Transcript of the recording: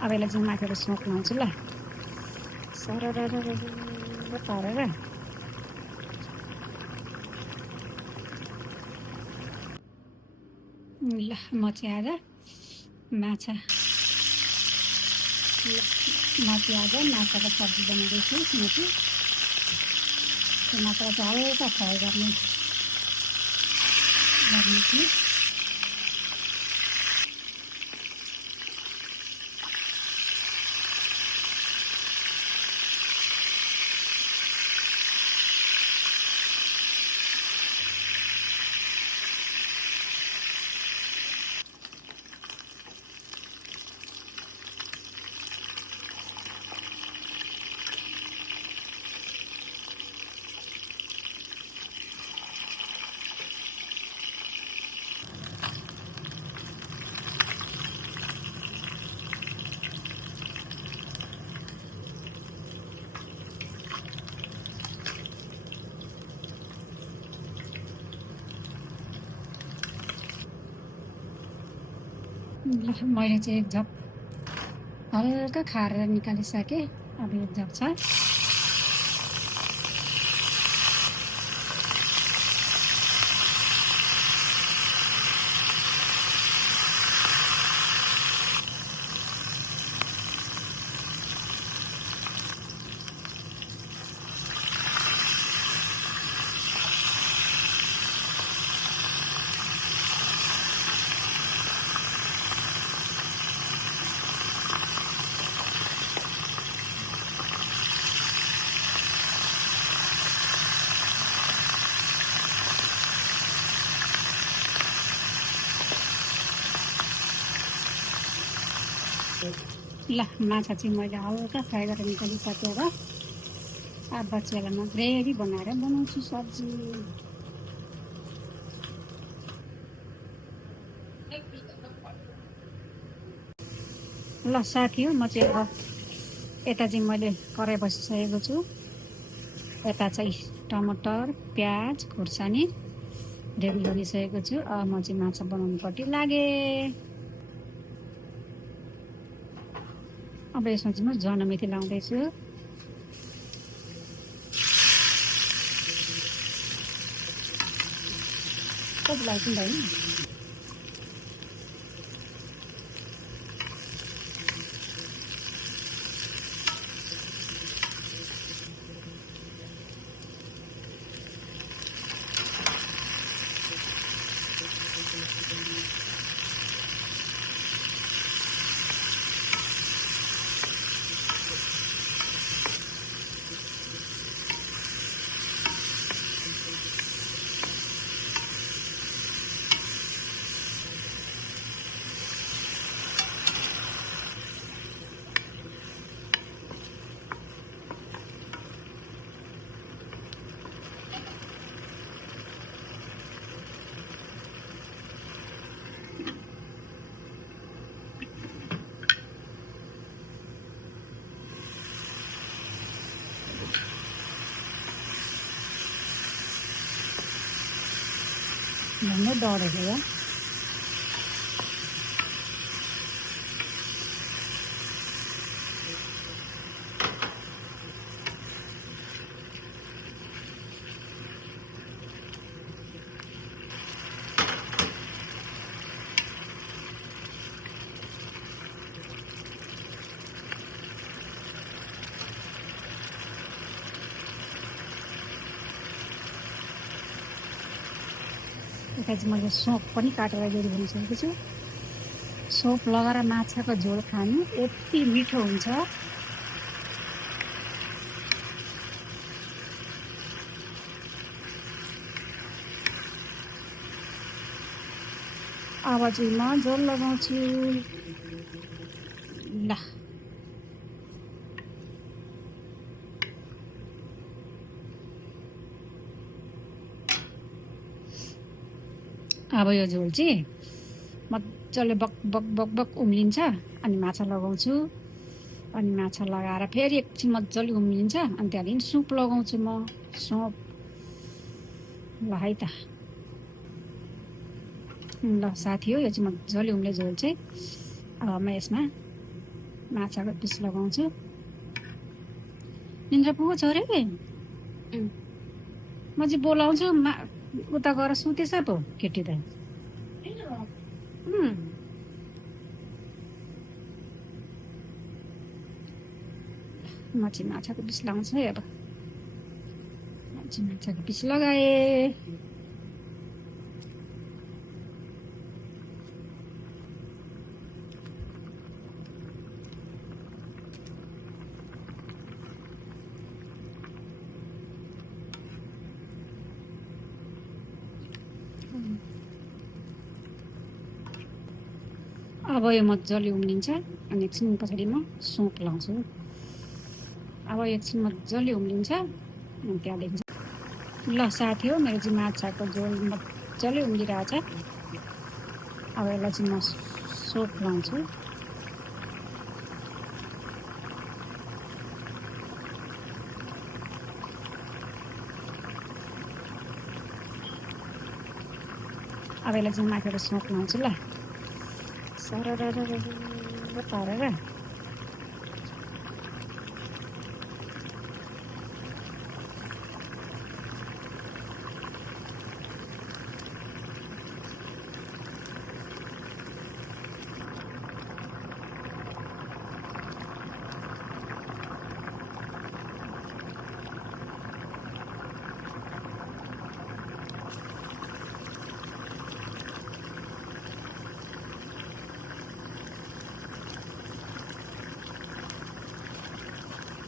अब यसलाई चाहिँ माथिबाट सोक लाउँछु ल सरर पारेर ल म चाहिँ आज माछा माछाको सब्जी बनाउँदैछु किनकि त्यो माछालाई चाहिँ हल्का फ्राई गर्ने थिएँ मैले चाहिँ एक झप हल्का खारेर निकालिसकेँ अब एक झप छ ल माछा चाहिँ मैले हल्का फ्राई गरेर निकालिसकेर अब बच्चालाई म ग्रेभी बनाएर बनाउँछु सब्जी ल साथी हो म चाहिँ अब यता चाहिँ मैले कराई बसिसकेको छु यता चाहिँ टमाटर प्याज खुर्सानी रेडी गरिसकेको छु अब म चाहिँ माछा बनाउनुपट्टि लागेँ अब यसमा चाहिँ म जनमेथी लाउँदैछु कति लाग्छ नि होइन भन्नु डढेको हो यता चाहिँ मैले सोप पनि काटेर रेडी गरिसकेको छु सोप लगाएर माछाको झोल खानु यति मिठो हुन्छ अब चाहिँ म झोल लगाउँछु ल अब यो झोल चाहिँ मजाले बक बक बक बक उम्लिन्छ अनि माछा लगाउँछु अनि माछा लगाएर फेरि एकछिन मजाले उम्लिन्छ अनि त्यहाँदेखि सुप लगाउँछु म सोप ल है त ल साथी हो यो चाहिँ मजाले उम्ले झोल चाहिँ अब म यसमा माछाको पिस लगाउँछु। निन्द्रा पुगो छ अरे के म चाहिँ बोलाउँछु उता गएर सुतेछ पो केटी त म चाहिँ माछाको पिस लगाउँछु है। अब म चाहिँ माछाको पिस लगाएँ। अब यो मजाले उम्लिन्छ अनि एकछिन पछाडि म सोप लाउँछु। अब एकछिन मजाले उम्लिन्छ अनि त्यहाँदेखि ल साथी हो मेरो चाहिँ माछाको झोल मजाले उम्लिरहेछ। अब यसलाई चाहिँ म सोप लाउँछु। अब यसलाई चाहिँ माथिबाट सोप लाउँछु ल सरर पारेर